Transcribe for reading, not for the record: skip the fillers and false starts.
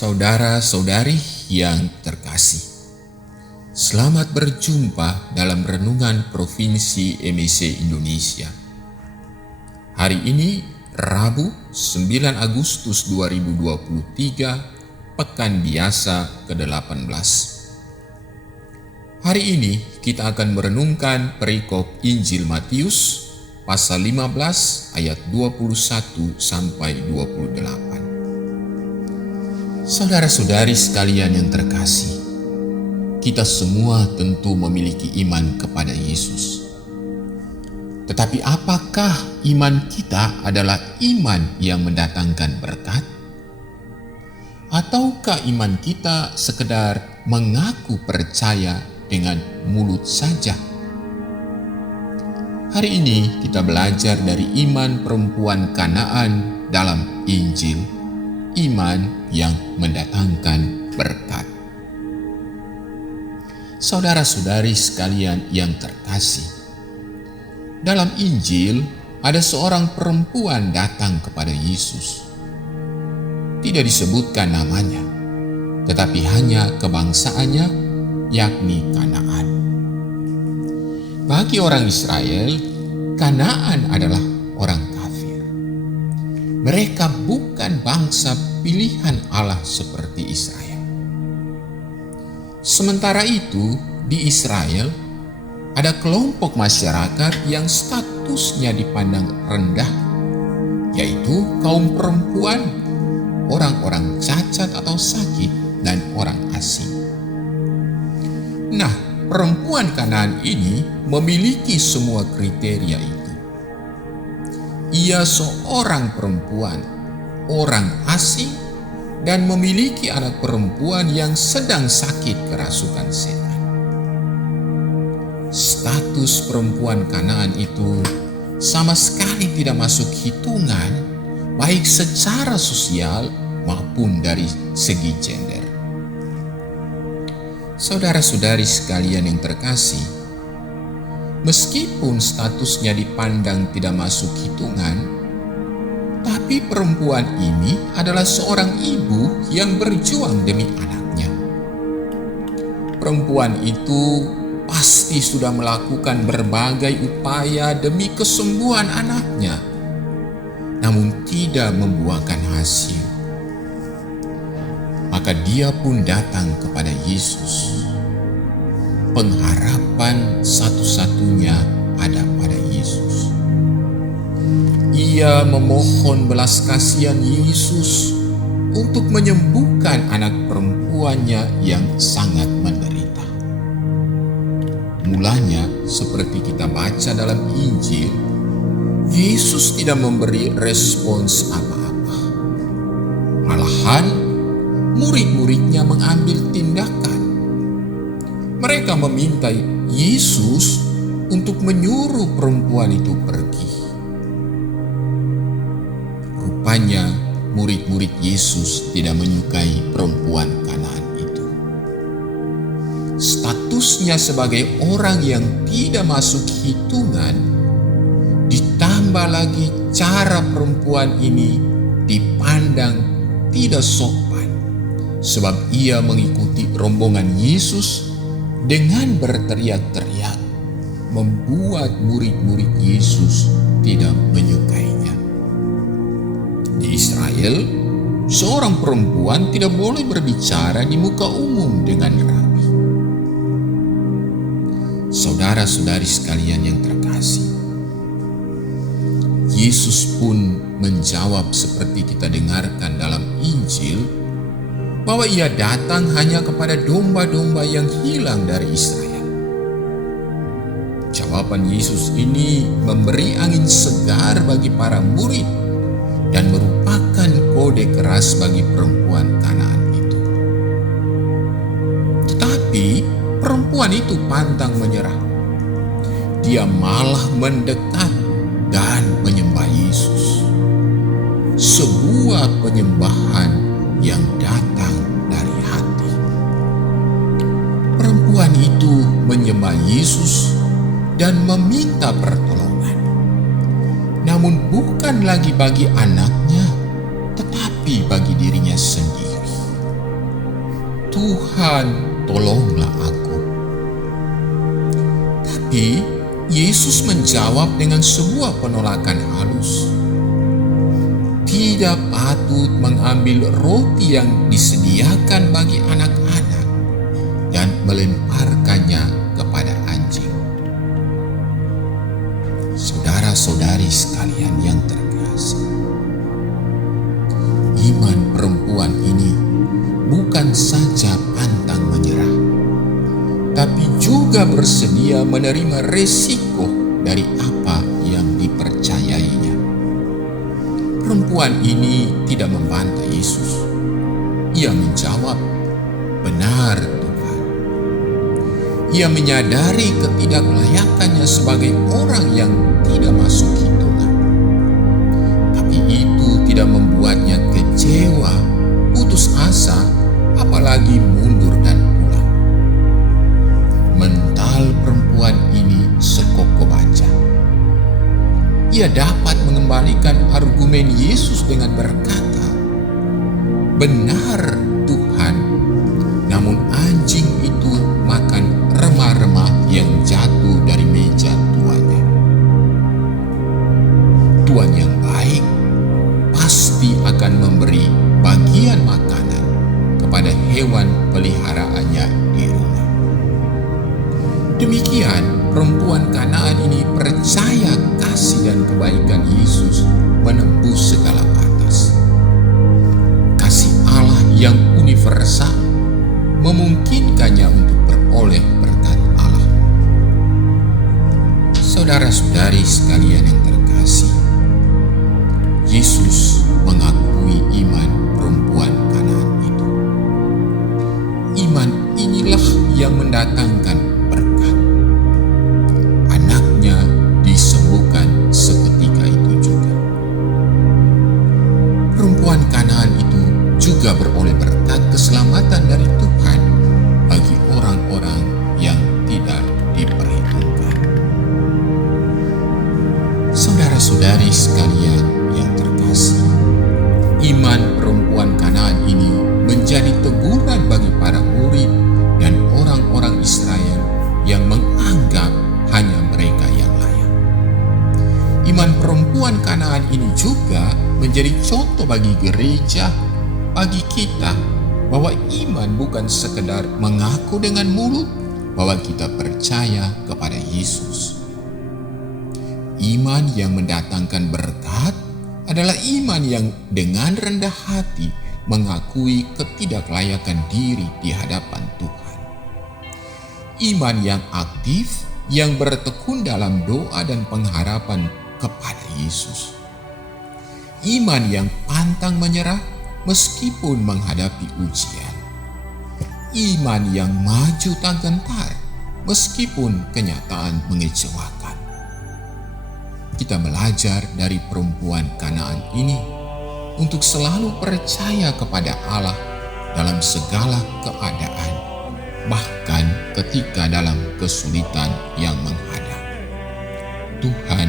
Saudara-saudari yang terkasih, selamat berjumpa dalam Renungan Provinsi MEC Indonesia. Hari ini Rabu 9 Agustus 2023, Pekan Biasa ke-18. Hari ini kita akan merenungkan perikop Injil Matius pasal 15 ayat 21 sampai 28. Saudara-saudari sekalian yang terkasih, kita semua tentu memiliki iman kepada Yesus. Tetapi apakah iman kita adalah iman yang mendatangkan berkat? Ataukah iman kita sekedar mengaku percaya dengan mulut saja? Hari ini kita belajar dari iman perempuan Kanaan dalam Injil, iman yang mendatangkan berkat. Saudara-saudari sekalian yang terkasih, dalam Injil ada seorang perempuan datang kepada Yesus. Tidak disebutkan namanya, tetapi hanya kebangsaannya, yakni Kanaan. Bagi orang Israel, Kanaan adalah orang kafir. Mereka bukan bangsa pilihan Allah seperti Israel. Sementara itu, di Israel ada kelompok masyarakat yang statusnya dipandang rendah, yaitu kaum perempuan, orang-orang cacat atau sakit, dan orang asing. Nah, perempuan Kanaan ini memiliki semua kriteria itu. Ia seorang perempuan, orang asing, dan memiliki anak perempuan yang sedang sakit kerasukan setan. Status perempuan Kanaan itu sama sekali tidak masuk hitungan, baik secara sosial maupun dari segi gender. Saudara-saudari sekalian yang terkasih, meskipun statusnya dipandang tidak masuk hitungan, tapi perempuan ini adalah seorang ibu yang berjuang demi anaknya. Perempuan itu pasti sudah melakukan berbagai upaya demi kesembuhan anaknya, namun tidak membuahkan hasil. Maka dia pun datang kepada Yesus. Pengharapan satu-satunya ada pada Yesus. Ia memohon belas kasihan Yesus untuk menyembuhkan anak perempuannya yang sangat menderita. Mulanya, seperti kita baca dalam Injil, Yesus tidak memberi respons apa-apa. Malahan, murid-muridnya mengambil tindakan. Mereka meminta Yesus untuk menyuruh perempuan itu pergi. Rupanya murid-murid Yesus tidak menyukai perempuan Kanaan itu. Statusnya sebagai orang yang tidak masuk hitungan, ditambah lagi cara perempuan ini dipandang tidak sopan, sebab ia mengikuti rombongan Yesus dengan berteriak-teriak, membuat murid-murid Yesus tidak menyukainya. Di Israel, seorang perempuan tidak boleh berbicara di muka umum dengan rabi. Saudara-saudari sekalian yang terkasih, Yesus pun menjawab seperti kita dengarkan dalam Injil, bahwa ia datang hanya kepada domba-domba yang hilang dari Israel. Jawaban Yesus ini memberi angin segar bagi para murid dan merupakan kode keras bagi perempuan Kanaan itu. Tetapi perempuan itu pantang menyerah. Dia malah mendekat dan menyembah Yesus. Sebuah penyembahan yang datang dari hati. Perempuan itu menyembah Yesus dan meminta pertolongan. Namun bukan lagi bagi anaknya, tetapi bagi dirinya sendiri. "Tuhan, tolonglah aku." Tapi Yesus menjawab dengan sebuah penolakan halus. Tidak patut mengambil roti yang disediakan bagi anak-anak dan melemparkannya kepada anjing. Saudara-saudari sekalian yang terkasih, iman perempuan ini bukan saja pantang menyerah, tapi juga bersedia menerima resiko dari apa yang dipercayainya. Perempuan ini tidak membantah Yesus. Ia menjawab, "Benar, Tuhan." Ia menyadari ketidaklayakannya sebagai orang yang tidak masuk hitungan. Tapi itu tidak membuatnya kecewa, putus asa, apalagi mundur dan pulang. Mental perempuan ini sekokoh baja. Ia dapat mengembalikan argumen Yesus dengan berkata, "Benar, Tuhan." Namun anjing itu makan remah-remah yang jatuh dari meja tuannya. Tuan yang baik pasti akan memberi bagian makanan kepada hewan peliharaannya di rumah. Demikian, perempuan Kanaan ini percaya kasih dan kebaikan Yesus menembus segala batas. Kasih Allah yang universal memungkinkannya untuk beroleh berkat Allah. Saudara-saudari sekalian yang terkasih, Yesus mengakui iman perempuan Kanaan itu. Iman inilah yang mendatangkan berkat. Anaknya disembuhkan seketika itu juga. Perempuan Kanaan itu juga beroleh berkat keselamatan dari Tuhan bagi orang-orang yang tidak diperhitungkan. Saudara-saudari sekalian yang terkasih, iman perempuan Kanaan ini menjadi teguran bagi para murid dan orang-orang Israel yang menganggap hanya mereka yang layak. Iman perempuan Kanaan ini juga menjadi contoh bagi gereja, bagi kita, bahwa iman bukan sekedar mengaku dengan mulut bahwa kita percaya kepada Yesus. Iman yang mendatangkan berkat adalah iman yang dengan rendah hati mengakui ketidaklayakan diri di hadapan Tuhan. Iman yang aktif, yang bertekun dalam doa dan pengharapan kepada Yesus. Iman yang pantang menyerah meskipun menghadapi ujian. Iman yang maju tak gentar meskipun kenyataan mengecewakan. Kita belajar dari perempuan Kanaan ini untuk selalu percaya kepada Allah dalam segala keadaan, bahkan ketika dalam kesulitan yang menghadang. Tuhan